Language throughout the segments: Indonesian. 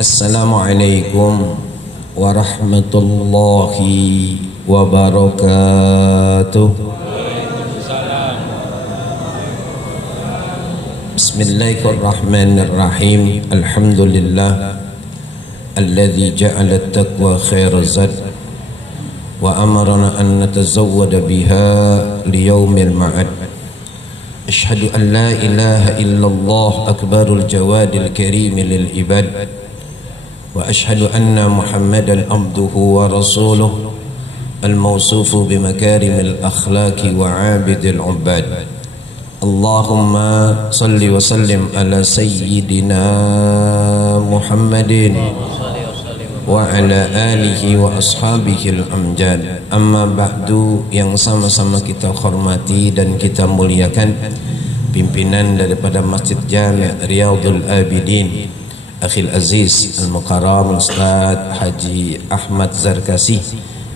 Assalamualaikum warahmatullahi wabarakatuh. Bismillahirrahmanirrahim. Alhamdulillah alladzi ja'ala at-taqwa khairaz zad wa amarna an natazawwada biha liyaumil ma'ad. Ashhadu an la ilaha illallah akbarul jawadil karim lil ibad wa ashhadu anna Muhammadan abduhu wa rasuluh al-mawsufu bimakarimil akhlaqi wa 'abidil 'ubbad. Allahumma salli wa sallim ala sayyidina Muhammadin wa ala alihi wa ashabihi al-amjad. Amma ba'du, yang sama-sama kita hormati dan kita muliakan pimpinan daripada Masjid Jami' Riyadhul Abidin, Akhil Aziz Al-Mukarram Ustaz Haji Ahmad Zarkasi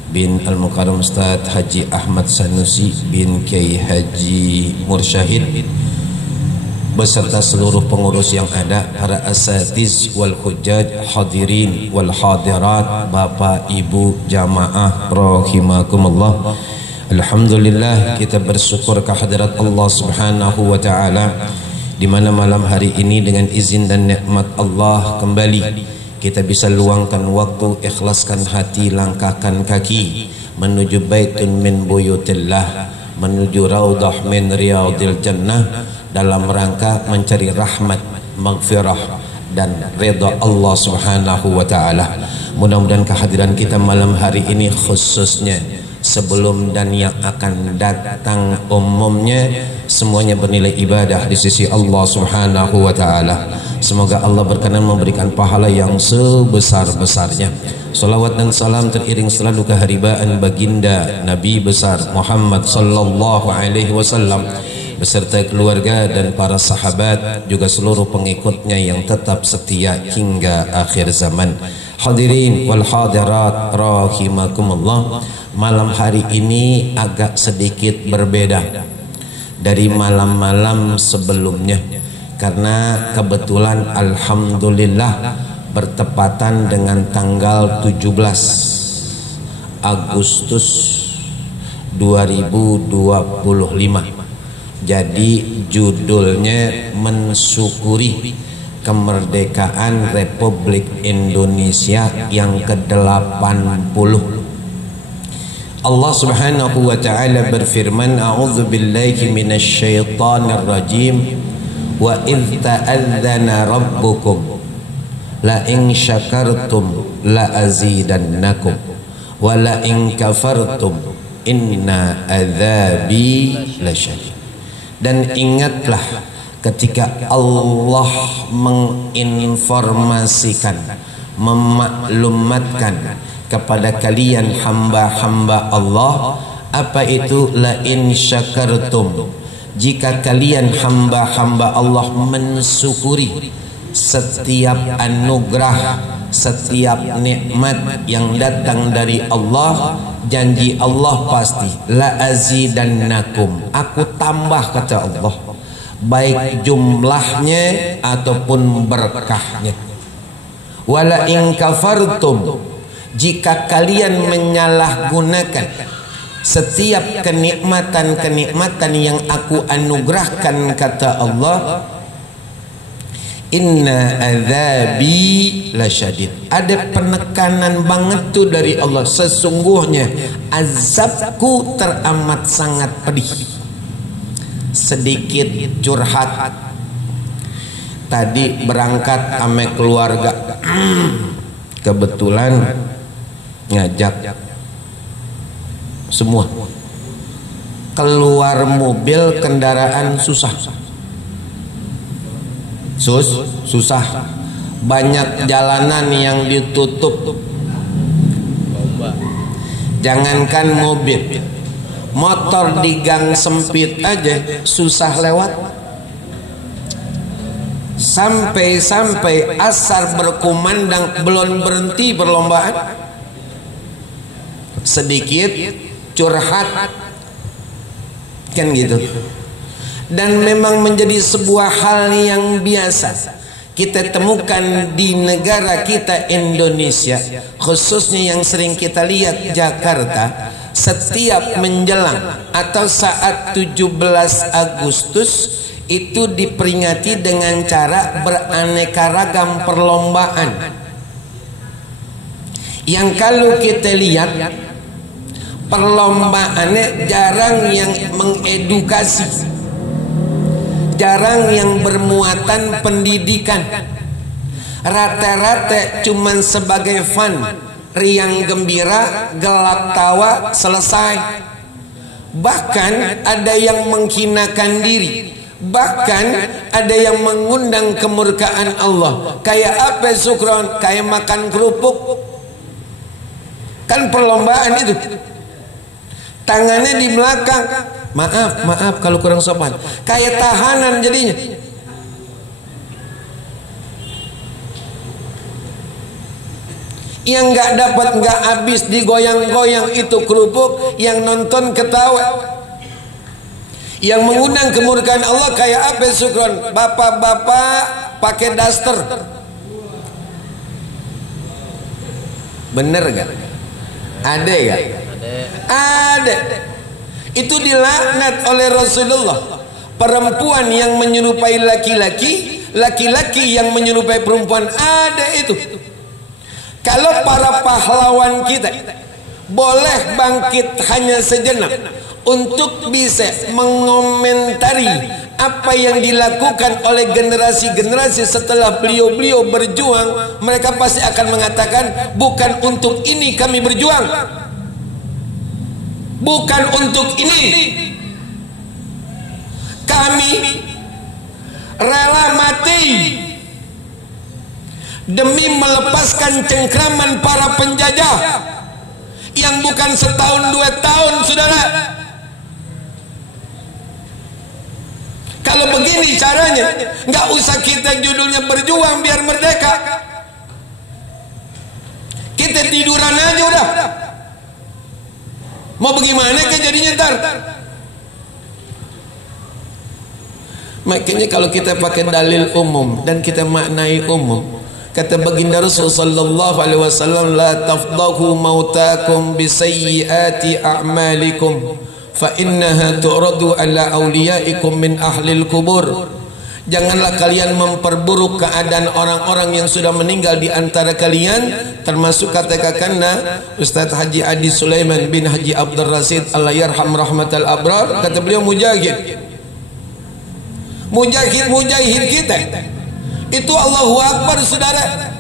bin Al-Mukarram Ustaz Haji Ahmad Sanusi bin Kiai Haji Mursyahid, beserta seluruh pengurus yang ada, para asatiz wal hujjaj, hadirin wal hadirat, bapak ibu jamaah rahimakumullah. Alhamdulillah, kita bersyukur kehadirat Allah Subhanahu wa taala di mana malam hari ini dengan izin dan nikmat Allah kembali kita bisa luangkan waktu, ikhlaskan hati, langkahkan kaki menuju baitun min buyutillah, menuju raudhah min riyadil jannah, dalam rangka mencari rahmat, maghfirah dan redha Allah Subhanahu wa taala. Mudah-mudahan kehadiran kita malam hari ini, khususnya sebelum dan yang akan datang umumnya, semuanya bernilai ibadah di sisi Allah Subhanahu wa taala. Semoga Allah berkenan memberikan pahala yang sebesar-besarnya. Salawat dan salam teriring selalu keharibaan baginda Nabi besar Muhammad sallallahu alaihi wasallam beserta keluarga dan para sahabat, juga seluruh pengikutnya yang tetap setia hingga akhir zaman. Hadirin wal hadirat rahimakumullah, malam hari ini agak sedikit berbeda dari malam-malam sebelumnya, karena kebetulan alhamdulillah bertepatan dengan tanggal 17 Agustus 2025. Jadi judulnya mensyukuri kemerdekaan Republik Indonesia yang ke-80. Allah Subhanahu wa taala berfirman, a'udzu billahi minasy syaithanir rajim, wa idz ta'adzana rabbukum la in syakartum la azidannakum wa la in kafartum inna adzabi lasyadid. Dan ingatlah ketika Allah menginformasikan, memaklumatkan kepada kalian hamba-hamba Allah, apa itu la in syakartum, jika kalian hamba-hamba Allah mensyukuri setiap anugerah, setiap nikmat yang datang dari Allah, janji Allah pasti la azidannakum, aku tambah, kata Allah, baik jumlahnya ataupun berkahnya. Wala in kafartum, jika kalian menyalahgunakan setiap kenikmatan-kenikmatan yang aku anugerahkan, kata Allah, inna adzabi lasyadid, ada penekanan banget tuh dari Allah, sesungguhnya azabku teramat sangat pedih. Sedikit curhat, tadi berangkat ame keluarga, kebetulan ngajak semua keluar mobil, kendaraan susah, banyak jalanan yang ditutup, jangankan mobil, motor di gang sempit aja susah lewat. Sampai asar berkumandang belum berhenti perlombaan. Sedikit curhat kan gitu. Dan memang menjadi sebuah hal yang biasa kita temukan di negara kita Indonesia, khususnya yang sering kita lihat Jakarta, setiap menjelang atau saat 17 Agustus itu diperingati dengan cara beraneka ragam perlombaan. Yang kalau kita lihat perlombaannya jarang yang mengedukasi, jarang yang bermuatan pendidikan, rata-rata cuman sebagai fun, riang gembira, gelak tawa, selesai. Bahkan ada yang menghinakan diri, bahkan ada yang mengundang kemurkaan Allah. Kayak apa Sukron? Kayak makan kerupuk. Kan perlombaan itu, tangannya di belakang, maaf kalau kurang sopan, kayak tahanan jadinya. Yang nggak dapat nggak habis digoyang-goyang itu kerupuk, yang nonton ketawa. Yang mengundang kemurkaan Allah kayak apa Sukron? Bapak-bapak pakai daster, bener gak? Ada gak? Ada. Itu dilaknat oleh Rasulullah. Perempuan yang menyerupai laki-laki, laki-laki yang menyerupai perempuan, ada itu. Kalau para pahlawan kita boleh bangkit hanya sejenak untuk bisa mengomentari apa yang dilakukan oleh generasi-generasi setelah beliau-beliau berjuang, mereka pasti akan mengatakan, bukan untuk ini kami berjuang, bukan untuk ini kami rela mati demi melepaskan cengkraman para penjajah yang bukan setahun 2 tahun, saudara. Kalau begini caranya, nggak usah kita judulnya berjuang biar merdeka, kita tiduran aja udah. Mau bagaimana jadinya ntar? Makanya kalau kita pakai dalil umum dan kita maknai umum, kata baginda Rasul sallallahu alaihi wasallam, la tafdahu mautakum bisayyiati a'malikum fa innaha tu'radu ala awliyaikum min ahlil kubur. Janganlah kalian memperburuk keadaan orang-orang yang sudah meninggal di antara kalian, termasuk katakanlah Ustaz Haji Adi Sulaiman bin Haji Abdul Rasid Allah yarham rahmatal abrar, kata beliau mujahid kita itu Allahu Akbar, saudara.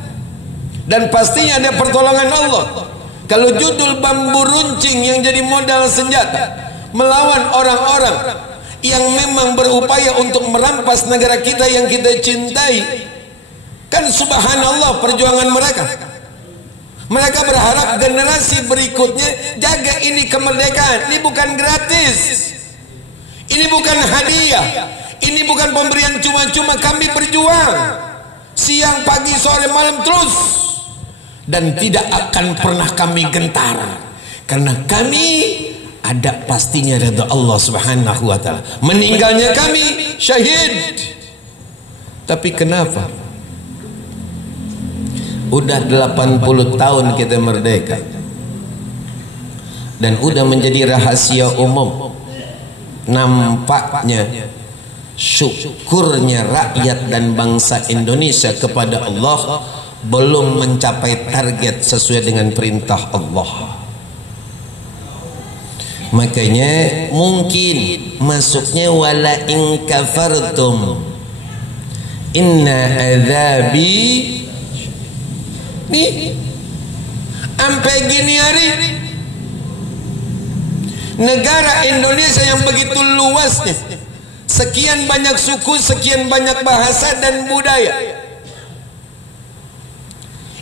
Dan pastinya ada pertolongan Allah. Kalau judul bambu runcing yang jadi modal senjata melawan orang-orang yang memang berupaya untuk merampas negara kita yang kita cintai, kan subhanallah perjuangan mereka. Mereka berharap generasi berikutnya jaga ini kemerdekaan. Ini bukan gratis, ini bukan hadiah, ini bukan pemberian cuma-cuma. Kami berjuang siang, pagi, sore, malam terus, dan tidak akan pernah kami gentar, karena kami ada pastinya ridha Allah Subhanahu wa taala. Meninggalnya kami syahid. Tapi kenapa udah 80 tahun kita merdeka dan udah menjadi rahasia umum, nampaknya syukurnya rakyat dan bangsa Indonesia kepada Allah belum mencapai target sesuai dengan perintah Allah. Makanya mungkin masuknya wala in kafartum inna adzabi. Nih sampai gini hari negara Indonesia yang begitu luasnya, sekian banyak suku, sekian banyak bahasa dan budaya,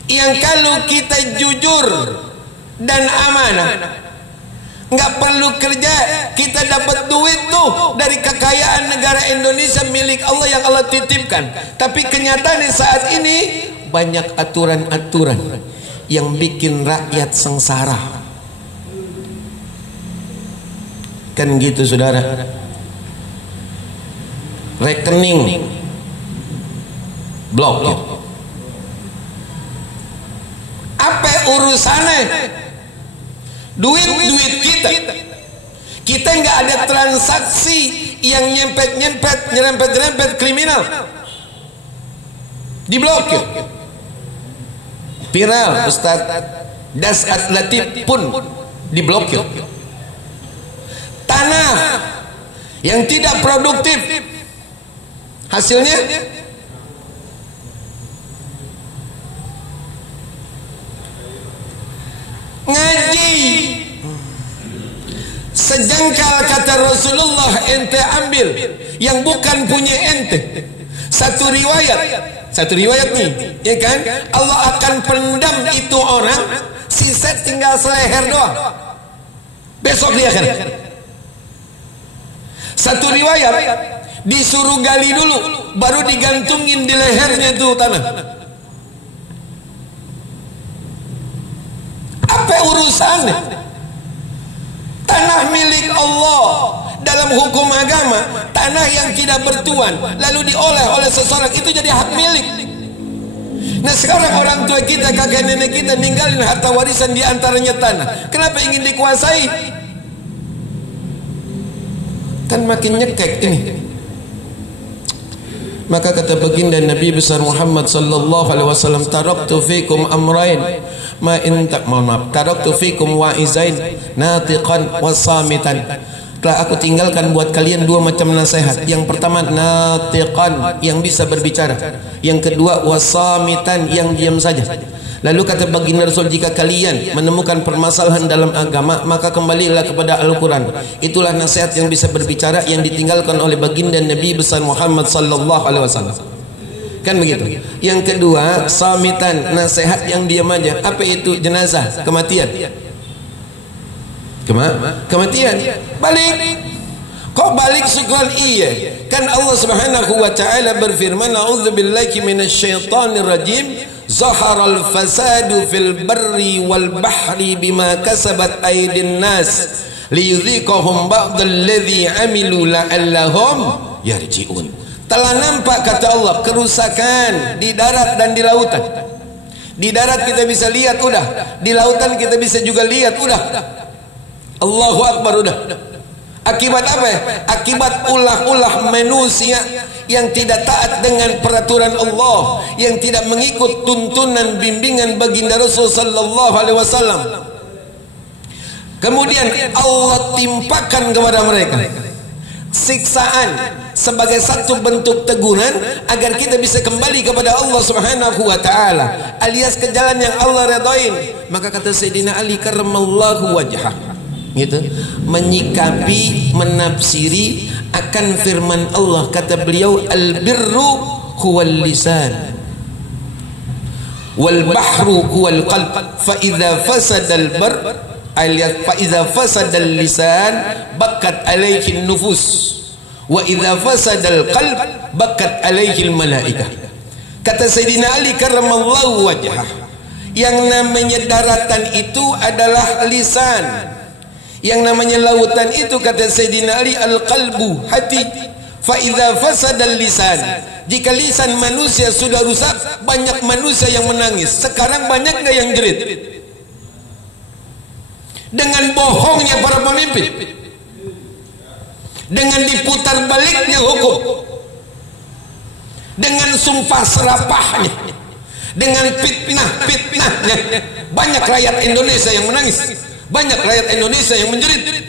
yang kalau kita jujur dan amanah, nggak perlu kerja, kita dapat duit tuh dari kekayaan negara Indonesia milik Allah yang Allah titipkan. Tapi kenyataannya saat ini banyak aturan-aturan yang bikin rakyat sengsara. Kan gitu saudara. Rekening blokir. Apa urusannya? Duit kita nggak ada transaksi yang nyerempet kriminal, diblokir. Viral Ustaz Dasat Latif pun diblokir. Tanah yang tidak produktif, hasilnya ngaji sejengkal, kata Rasulullah, ente ambil yang bukan punya ente. Satu riwayat nih, ya kan? Allah akan pendam itu orang, sisa tinggal seleher doang besok di akhirat. Satu riwayat disuruh gali dulu, baru digantungin di lehernya itu tanah. Apa urusannya? Tanah milik Allah dalam hukum agama, tanah yang tidak bertuan lalu diolah oleh seseorang itu jadi hak milik. Nah sekarang orang tua kita, kakek nenek kita ninggalin harta warisan, diantaranya tanah. Kenapa ingin dikuasai? Kan makin nyekek ini. Maka kata baginda Nabi besar Muhammad sallallahu alaihi wasallam, taraktu fikum amrain ma in taraktu fikum wa'izain natiqan wasamitan. Telah aku tinggalkan buat kalian dua macam nasihat. Yang pertama natiqan, yang bisa berbicara. Yang kedua wasamitan, yang diam saja. Lalu kata baginda Rasul, jika kalian menemukan permasalahan dalam agama, maka kembalilah kepada Al-Quran. Itulah nasihat yang bisa berbicara, yang ditinggalkan oleh baginda Nabi besar Muhammad sallallahu alaihi wasallam. Kan begitu. Yang kedua samitan, nasihat yang diam aja. Apa itu? Jenazah, kematian. Kematian. Balik. Kok balik syukur? Iya. Kan Allah Subhanahu wa taala berfirman, a'udzubillahi minasyaitonir rajim. Zaharal fasadu fil barri wal bahri bima kasabat aydin nas liyudhiqahum ba'dal ladzi amilu la'allahum yarji'un. Telah nampak, kata Allah, kerusakan di darat dan di lautan. Di darat kita bisa lihat, udah. Di lautan kita bisa juga lihat, udah. Allahu Akbar, udah. Akibat apa ya? Akibat ulah-ulah manusia yang tidak taat dengan peraturan Allah, yang tidak mengikut tuntunan bimbingan baginda Rasul sallallahu alaihi wasallam. Kemudian Allah timpakan kepada mereka siksaan sebagai satu bentuk teguran agar kita bisa kembali kepada Allah Subhanahu wa taala, alias ke jalan yang Allah redain. Maka kata Sayyidina Ali karramallahu wajhah, gitu, menyikapi, menafsiri akan firman Allah, kata beliau, al-birru huwal lisan wal bahru huwal qalb fa idza fasada al-bar fa idza fasada al-lisan bakat alaihi an-nufus wa idza fasada al-qalb bakat alaihi al-malaikah. Kata Sayyidina Ali karramallahu wajhah, yang namanya daratan itu adalah lisan. Yang namanya lautan itu, kata Sayyidina Ali, al-qalbu, hati. Fa idza fasada al-lisan, jika lisan manusia sudah rusak, banyak manusia yang menangis. Sekarang banyak enggak yang jerit? Dengan bohongnya para pemimpin, dengan diputar baliknya hukum, dengan sumpah serapahnya, dengan fitnah-fitnahnya, banyak rakyat Indonesia yang menangis. Banyak rakyat Indonesia yang menjerit.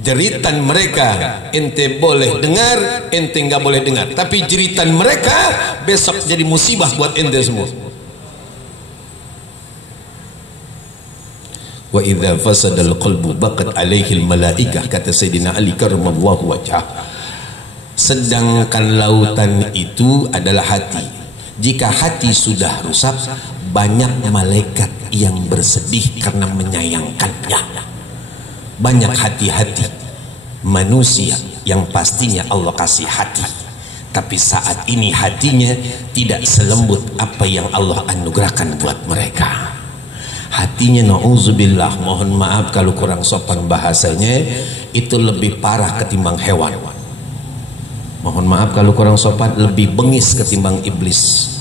Jeritan mereka ente boleh dengar, ente nggak boleh dengar. Tapi jeritan mereka besok jadi musibah buat ente semua. Wa idza fasadal qalbu baqat alaihi al malaikah, kata Sayyidina Ali karramallahu wajhah. Sedangkan lautan itu adalah hati. Jika hati sudah rusak, banyak malaikat yang bersedih karena menyayangkannya. Banyak hati-hati manusia yang pastinya Allah kasih hati, tapi saat ini hatinya tidak selembut apa yang Allah anugerahkan buat mereka. Hatinya, na'udzubillah, mohon maaf kalau kurang sopan bahasanya, itu lebih parah ketimbang hewan. Mohon mohon maaf kalau kurang sopan, lebih bengis ketimbang iblis.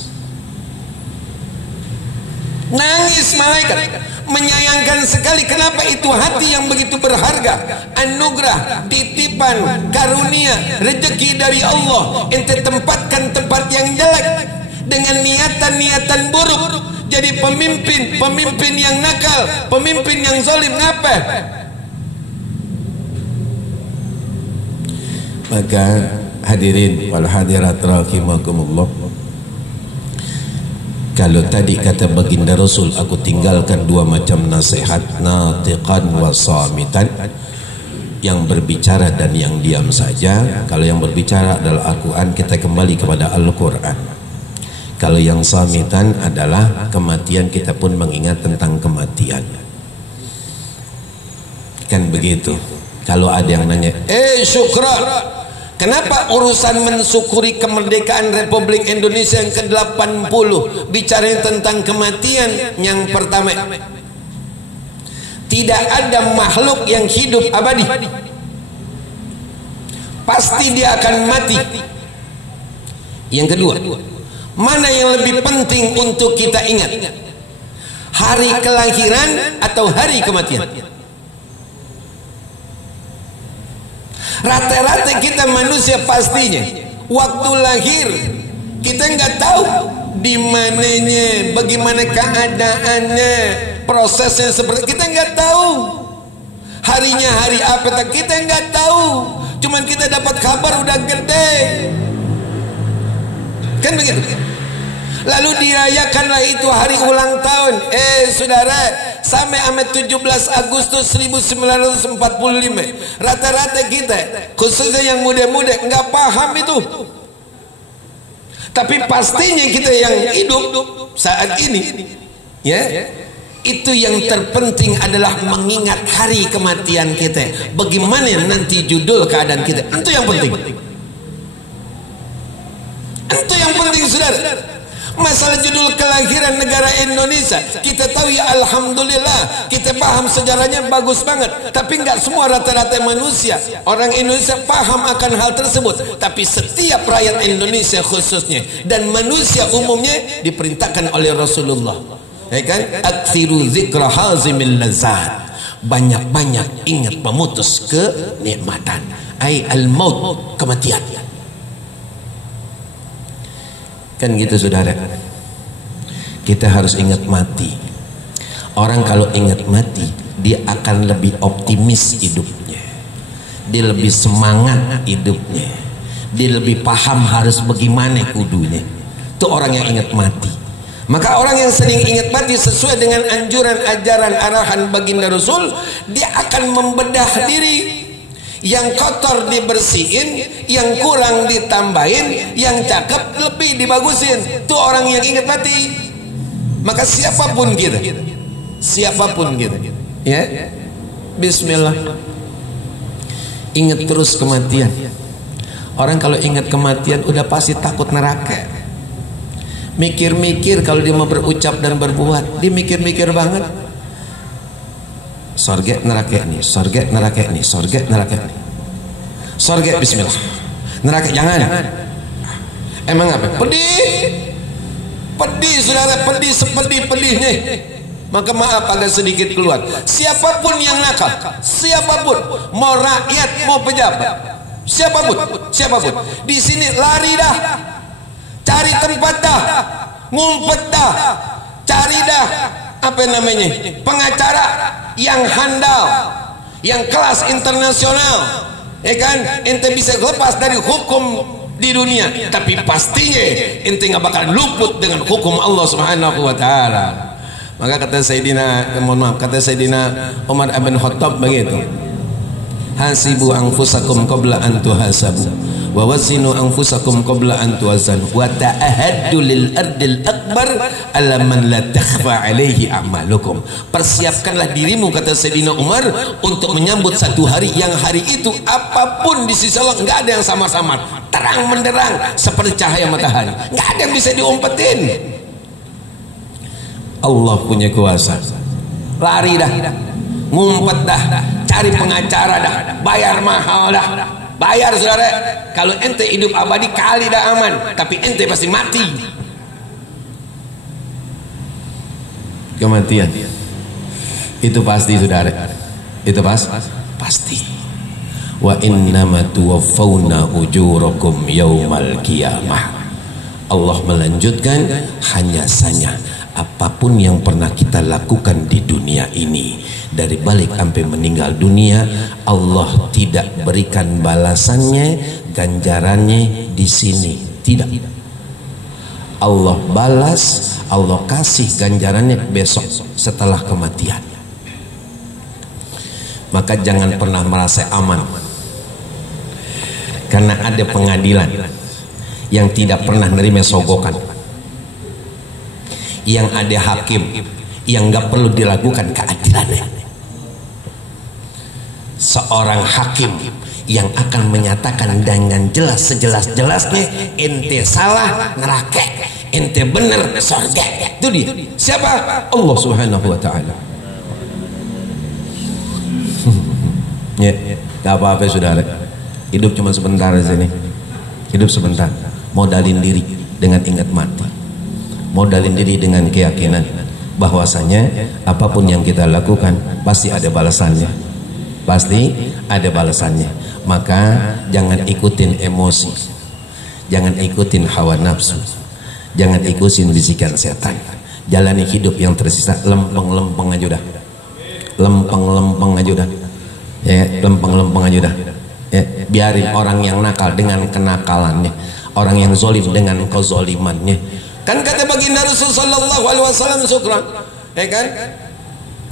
Nangis malaikat, menyayangkan sekali. Kenapa itu hati yang begitu berharga, anugerah, titipan, karunia, rezeki dari Allah, ente tempatkan tempat yang jelek dengan niatan-niatan buruk. Jadi pemimpin yang nakal, pemimpin yang zalim. Ngapa? Maka hadirin wal hadirat rahimakumullah, kalau tadi kata baginda Rasul, aku tinggalkan dua macam nasihat, natiqan wa samitan, yang berbicara dan yang diam saja. Kalau yang berbicara adalah Al-Quran, kita kembali kepada Al-Quran. Kalau yang samitan adalah kematian, kita pun mengingat tentang kematian. Kan begitu. Kalau ada yang nanya, syukran, kenapa urusan mensyukuri kemerdekaan Republik Indonesia yang ke-80 bicara tentang kematian? Yang pertama, tidak ada makhluk yang hidup abadi, pasti dia akan mati. Yang kedua, mana yang lebih penting untuk kita ingat, hari kelahiran atau hari kematian? Rata-rata kita manusia pastinya waktu lahir kita nggak tahu di mananya, bagaimana keadaannya, prosesnya seperti, kita nggak tahu. Harinya hari apa kita nggak tahu. Cuman kita dapat kabar udah gede, kan begitu. Lalu dirayakanlah itu hari ulang tahun. Saudara, sampai amat 17 Agustus 1945, rata-rata kita, khususnya yang muda-muda, nggak paham itu. Tapi pastinya kita yang hidup saat ini, ya, itu yang terpenting adalah mengingat hari kematian kita. Bagaimana nanti judul keadaan kita, itu yang penting. Itu yang penting, saudara. Masalah judul kelahiran negara Indonesia, kita tahu ya, alhamdulillah, kita paham sejarahnya bagus banget. Tapi nggak semua, rata-rata manusia, orang Indonesia paham akan hal tersebut. Tapi setiap rakyat Indonesia khususnya dan manusia umumnya diperintahkan oleh Rasulullah, ya kan? Aktsiru dzikra hazimil lazat, banyak-banyak ingat pemutus kenikmatan, ai al-maut, kematian. Kan gitu, saudara. Kita harus ingat mati. Orang kalau ingat mati, dia akan lebih optimis hidupnya, dia lebih semangat hidupnya, dia lebih paham harus bagaimana kudunya. Itu orang yang ingat mati. Maka orang yang sering ingat mati sesuai dengan anjuran, ajaran, arahan baginda Rasul, dia akan membedah diri. Yang kotor dibersihin, yang kurang ditambahin, yang cakep lebih dibagusin. Itu orang yang ingat mati. Maka siapapun kita, ya, bismillah, ingat terus kematian. Orang kalau ingat kematian udah pasti takut neraka. Mikir-mikir kalau dia mau berucap dan berbuat, dia mikir-mikir banget. Sorga neraka ini, sorga neraka ini, sorga neraka ini. Sorga bismillah, neraka jangan. Emang apa? Pedih, saudara, pedih sepedih-pedihnya. Maka maaf agak sedikit keluar. Siapapun yang nakal, siapapun, mau rakyat mau pejabat, siapapun, di sini lari dah, cari tempat dah, ngumpet dah, cari dah, apa namanya, pengacara yang handal, yang kelas internasional, ya kan? Ente bisa lepas dari hukum di dunia, tapi pastinya ente nggak bakal luput dengan hukum Allah Subhanahu wa taala. Maka kata Sayyidina, mohon maaf, kata Sayyidina Umar bin Khattab begitu, hasibu anfusakum qabla an tuhasabu wa wazinu anfusakum qabla an tuwazanu wa ta'ahaddu lil ardil akbar ala man la takhfa alaihi a'malukum. Persiapkanlah dirimu, kata Sayyidina Umar, untuk menyambut satu hari yang hari itu apapun di sisi Allah nggak ada yang samar-samar, terang menderang seperti cahaya matahari, nggak ada yang bisa diumpetin. Allah punya kuasa. Lari dah, ngumpet dah, cari pengacara dah, bayar mahal dah, Bayar saudara. Kalau ente hidup abadi kali dah aman, tapi ente pasti mati. Kematian itu pasti saudara, itu pasti. Wa innama tuwaffawna ujurakum yaumal qiyamah. Allah melanjutkan, hanya saja apapun yang pernah kita lakukan di dunia ini, dari balik sampai meninggal dunia, Allah tidak berikan balasannya, ganjarannya di sini, tidak. Allah balas, Allah kasih ganjarannya besok setelah kematian. Maka jangan pernah merasa aman, karena ada pengadilan yang tidak pernah nerima sogokan, yang ada hakim yang gak perlu dilakukan keadilannya. Seorang hakim yang akan menyatakan dengan jelas sejelas-jelasnya, ente salah neraka, ente benar surga. Itu dia. Siapa? Allah Subhanahu wa taala. Ya, enggak apa-apa saudara. Hidup cuma sebentar di sini. Hidup sebentar. Modalin diri dengan ingat mati. Modalin diri dengan keyakinan bahwasanya apapun yang kita lakukan pasti ada balasannya. Pasti ada balasannya. Maka jangan ikutin emosi, jangan ikutin hawa nafsu, jangan ikutin bisikan setan. Jalani hidup yang tersisa lempeng-lempeng aja udah, lempeng-lempeng aja udah, ya, lempeng-lempeng aja udah, ya. Biarin orang yang nakal dengan kenakalannya, orang yang zolim dengan kezolimannya. Kan kata baginda Rasul sallallahu alaihi wasallam, syukran, ya kan?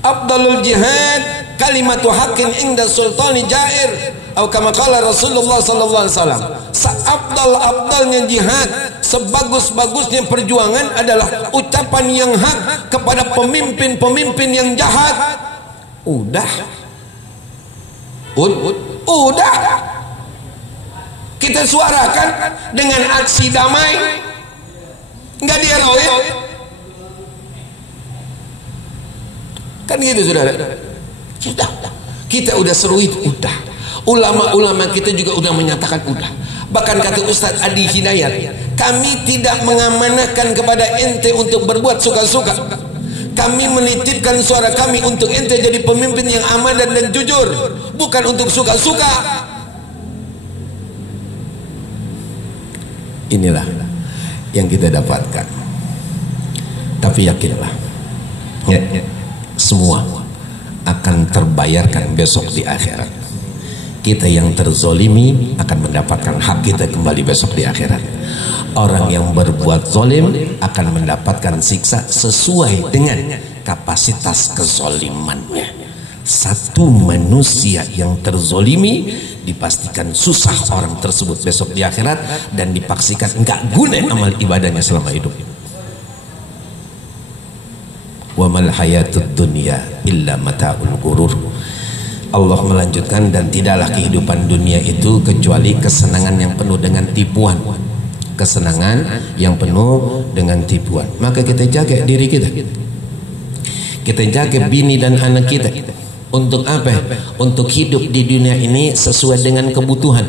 Afdalul jihad kalimatu haqqin inda sultani jair, atau kama qala Rasulullah sallallahu alaihi wasallam. Seabdal-abdalnya jihad, sebagus-bagusnya perjuangan adalah ucapan yang hak kepada pemimpin-pemimpin yang jahat. Udah kita suarakan dengan aksi damai, enggak diheroin. Kan gitu saudara. Sudah, kita udah seru itu, udah. Ulama-ulama kita juga udah menyatakan udah. Bahkan kata Ustadz Adi Hidayat, kami tidak mengamanahkan kepada ente untuk berbuat suka-suka. Kami menitipkan suara kami untuk ente jadi pemimpin yang amanah dan jujur, bukan untuk suka-suka. Inilah yang kita dapatkan. Tapi yakinlah, ya, semua akan terbayarkan besok di akhirat. Kita yang terzolimi akan mendapatkan hak kita kembali besok di akhirat. Orang yang berbuat zolim akan mendapatkan siksa sesuai dengan kapasitas kezolimannya. Satu manusia yang terzolimi dipastikan susah orang tersebut besok di akhirat, dan dipastikan enggak guna amal ibadahnya selama hidup. Wa mal hayatud dunya illa mata'ul ghurur. Allah melanjutkan, dan tidaklah kehidupan dunia itu kecuali kesenangan yang penuh dengan tipuan. Kesenangan yang penuh dengan tipuan. Maka kita jaga diri kita, kita jaga bini dan anak kita. Untuk apa? Untuk hidup di dunia ini sesuai dengan kebutuhan.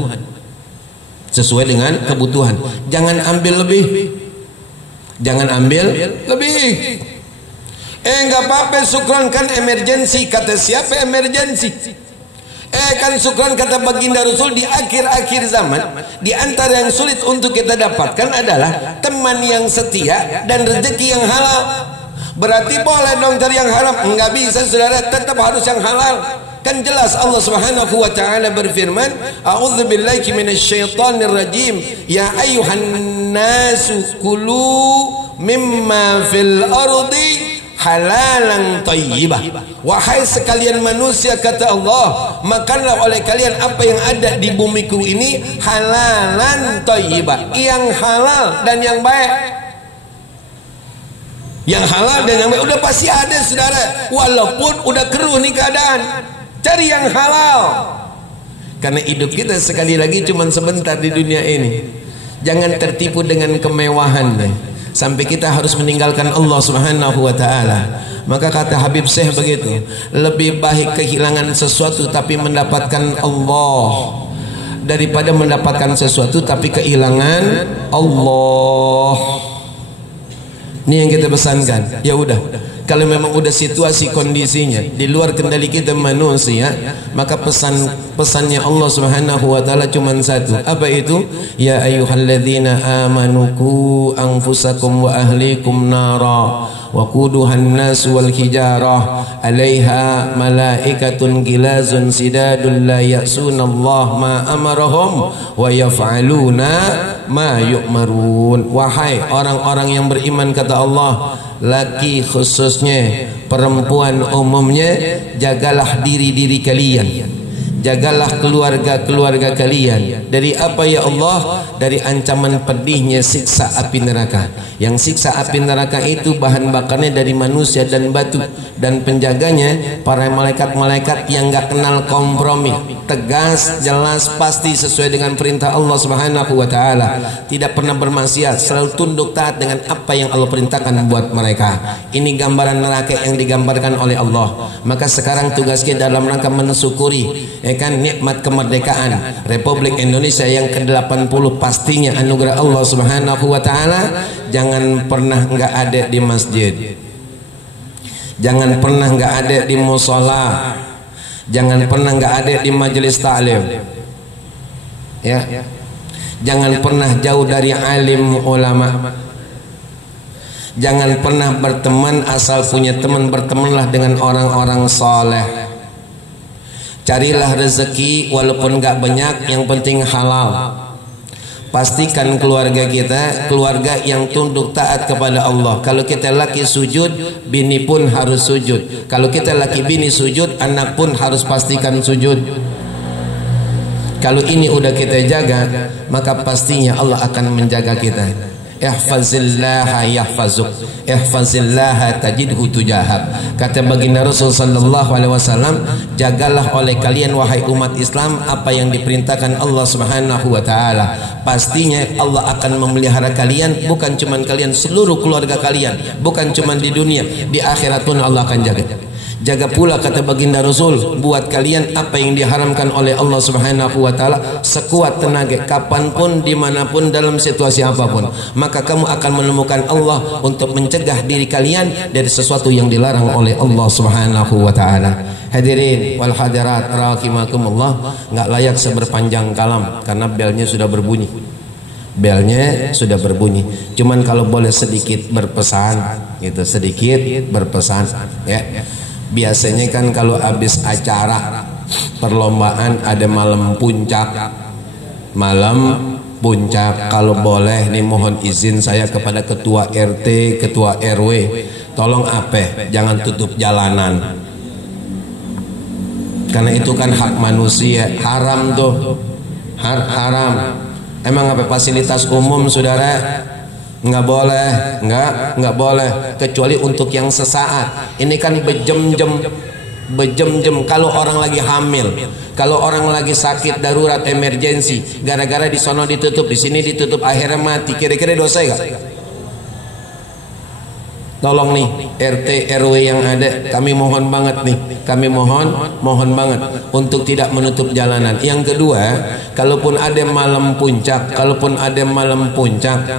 Sesuai dengan kebutuhan. Jangan ambil lebih, jangan ambil lebih. Enggak apa-apa, syukran kan emergensi. Kata siapa emergensi? Kan syukran kata baginda Rasul, di akhir-akhir zaman di antara yang sulit untuk kita dapatkan adalah teman yang setia dan rezeki yang halal. Berarti boleh dong cari yang haram? Enggak bisa saudara, tetap harus yang halal. Kan jelas Allah Subhanahu wa taala berfirman, a'udzubillahi minasyaitonir rajim, ya ayyuhan nasu kulu mimma fil ardi halalan thayyibah. Wahai sekalian manusia, kata Allah, makanlah oleh kalian apa yang ada di bumiku ini halalan thayyibah, yang halal dan yang baik. Yang halal dan yang baik udah pasti ada saudara, walaupun udah keruh nih keadaan. Cari yang halal, karena hidup kita sekali lagi cuma sebentar di dunia ini. Jangan tertipu dengan kemewahan sampai kita harus meninggalkan Allah Subhanahu wa taala. Maka kata Habib Syekh begitu, lebih baik kehilangan sesuatu tapi mendapatkan Allah daripada mendapatkan sesuatu tapi kehilangan Allah. Ini yang kita pesankan. Ya udah, kalau memang udah situasi kondisinya di luar kendali kita manusia, maka pesannya Allah Subhanahu wa taala cuma satu. Apa itu? Ya ayyuhalladzina amanu qu anfusakum wa ahlikum nara wa quduhan nas wal hijarah 'alaiha malaikatun gilazun sidadun la ya'sunallaha ma amarahum wa yaf'aluna ma yu'marun. Wahai orang-orang yang beriman, kata Allah, laki khususnya, perempuan umumnya, jagalah diri-diri kalian, jagalah keluarga-keluarga kalian. Dari apa ya Allah? Dari ancaman pedihnya siksa api neraka. Yang siksa api neraka itu bahan bakarnya dari manusia dan batu, dan penjaganya para malaikat-malaikat yang gak kenal kompromi, tegas, jelas, pasti sesuai dengan perintah Allah Subhanahu wa taala, tidak pernah bermaksiat, selalu tunduk taat dengan apa yang Allah perintahkan buat mereka. Ini gambaran neraka yang digambarkan oleh Allah. Maka sekarang tugas kita dalam rangka mensyukuri nikmat kemerdekaan Republik Indonesia yang ke-80, pastinya anugerah Allah Subhanahu wa taala. Jangan pernah nggak ada di masjid, jangan pernah nggak ada di musola, jangan pernah nggak ada di majelis ta'lim, ya. Jangan pernah jauh dari alim ulama. Jangan pernah berteman asal punya teman, bertemanlah dengan orang-orang soleh. Carilah rezeki walaupun gak banyak, yang penting halal. Pastikan keluarga kita keluarga yang tunduk taat kepada Allah. Kalau kita laki sujud, bini pun harus sujud. Kalau kita laki bini sujud, anak pun harus pastikan sujud. Kalau ini udah kita jaga, maka pastinya Allah akan menjaga kita. Ihfazillaha yahfazuk, ihfazillaha tajidhu tujahak. Kata baginda Rasul sallallahu alaihi wasallam, jagalah oleh kalian wahai umat Islam apa yang diperintahkan Allah Subhanahu wa taala. Pastinya Allah akan memelihara kalian, bukan cuma kalian, seluruh keluarga kalian, bukan cuma di dunia, di akhirat pun Allah akan jaga. Jaga pula, kata baginda Rasul, buat kalian apa yang diharamkan oleh Allah Subhanahu wa taala sekuat tenaga, kapanpun, dimanapun, dalam situasi apapun. Maka kamu akan menemukan Allah untuk mencegah diri kalian dari sesuatu yang dilarang oleh Allah Subhanahu wa taala. Hadirin wal hadirat rahimakumullah, nggak layak seberpanjang kalam karena belnya sudah berbunyi. Belnya sudah berbunyi. Cuman kalau boleh sedikit berpesan, gitu, sedikit berpesan, ya. Biasanya kan kalau habis acara perlombaan ada malam puncak. Malam puncak, kalau boleh nih mohon izin saya kepada ketua RT, ketua RW, tolong jangan tutup jalanan. Karena itu kan hak manusia, haram tuh. Haram. Emang fasilitas umum saudara? Nggak boleh, nggak boleh, kecuali untuk yang sesaat. Ini kan bejem-jem. Kalau orang lagi hamil, kalau orang lagi sakit darurat emergensi, gara-gara di sono ditutup, di sini ditutup, akhirnya mati, kira-kira dosa nggak? Tolong nih RT RW yang ada, kami mohon banget nih, kami mohon banget untuk tidak menutup jalanan. Yang kedua, kalaupun ada malam puncak,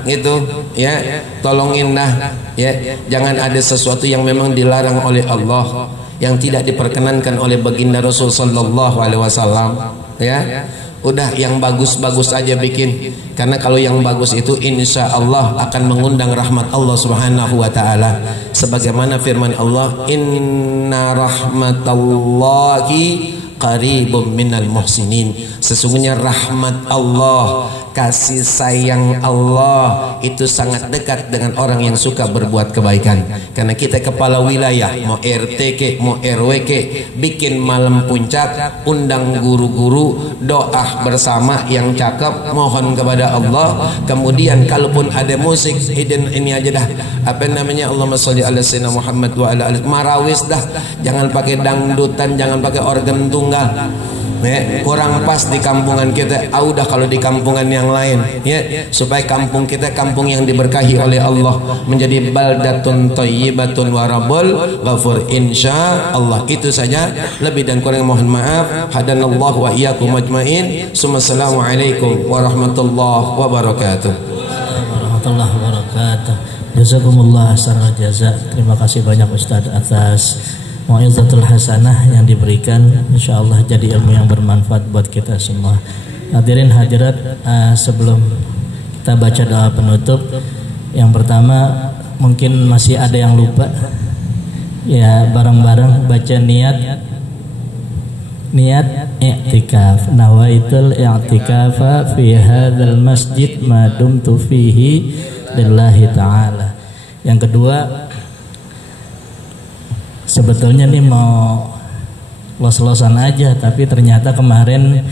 itu ya, tolongin dah ya, jangan ada sesuatu yang memang dilarang oleh Allah, yang tidak diperkenankan oleh baginda Rasul sallallahu alaihi wasallam, ya. Udah yang bagus-bagus aja bikin, karena kalau yang bagus itu insya Allah akan mengundang rahmat Allah Subhanahu wa taala. Sebagaimana firman Allah, inna rahmatallahi qaribum minal muhsinin. Sesungguhnya rahmat Allah, kasih sayang Allah itu sangat dekat dengan orang yang suka berbuat kebaikan. Karena kita kepala wilayah, mau RT ke, mau RW ke, bikin malam puncak, undang guru-guru, doa bersama yang cakep, mohon kepada Allah. Kemudian kalaupun ada musik, ini aja dah, apa namanya, Allahumma sholli ala sayyidina Muhammad wa ala alihi, marawis dah, jangan pakai dangdutan, jangan pakai organ tunggal. kurang pas di kampungan kita, udah kalau di kampungan yang lain ya, supaya kampung kita kampung yang diberkahi oleh Allah, menjadi baldatun thayyibatun wa rabbul ghafur, insya Allah. Itu saja, lebih dan kurang mohon maaf. Hadanallahu wa iyyakum ajmain. Assalamualaikum warahmatullahi wabarakatuh. Warahmatullahi wabarakatuh. Jazakumullah khairal jaza. Terima kasih banyak Ustaz atas mau'izatul hasanah yang diberikan. Insyaallah jadi ilmu yang bermanfaat buat kita semua. Hadirin hadirat, sebelum kita baca doa penutup, yang pertama mungkin masih ada yang lupa. Ya, bareng-bareng baca niat i'tikaf. Nawaitul i'tikafa fi hadzal masjid ma dumtu fihi lillahi ta'ala. Yang kedua, sebetulnya nih mau los-losan aja, tapi ternyata kemarin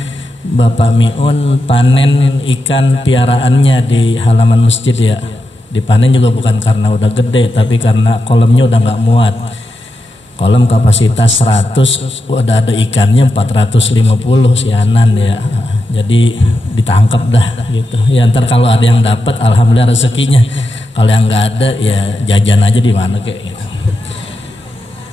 Bapak Miun panen ikan piaraannya di halaman masjid ya. Dipanen juga bukan karena udah gede, tapi karena kolamnya udah nggak muat. Kolam kapasitas 100, udah ada ikannya 450, sianan ya. Jadi ditangkap dah gitu. Ya ntar kalau ada yang dapat, alhamdulillah rezekinya. Kalau yang nggak ada ya jajan aja di mana kayak gitu.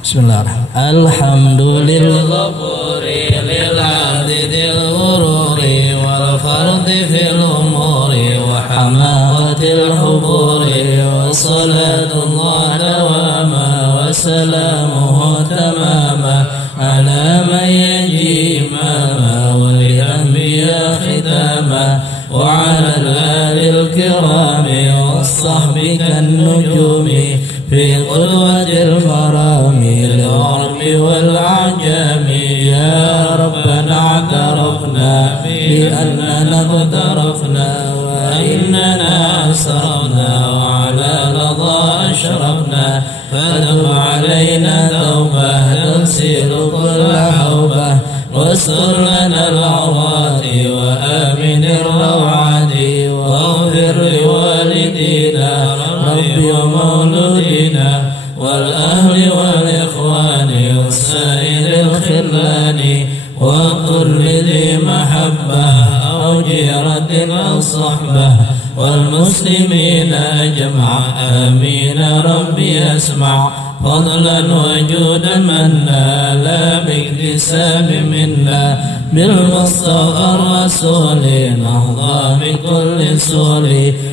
Bismillahirrahmanirrahim. Alhamdulillahirrahmanirrahim. Lil 'abdi dil ghururi wal fardi fil umuri wa hamaqatil huburi wa salatullah dawama wa salamuhu tamama ala man yaji imama wa anbiya khitama wa ala al-alil kirami wa sahbi kan nujumi fi qudwatil marami al-arab wal ajami ya rabbana a'tarafna bi annana qtarafna wa innana asrafna wa ala radha ashrafna fadum alayna tawbah tansilu kulla hawbah wastur lana al-awati wa amin ar-rawati wa ghfir li walidina rabbi wa mauludina wal ahli wal ikhwani wa sa'iril khillani wa kulli dhi mahabbah aw jiratin aw sahbah wal muslimina ajma' amin rabbi asma' فضلا وجودا منا لا باكتساب منا بالمصطفى الرسول نهضى بكل سول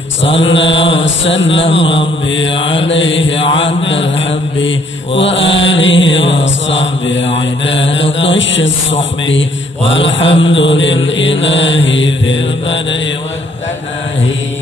صلى وسلم ربي عليه عد الحب وآله وصحبه عداد طش الصحب والحمد للإله في البدء والتناهي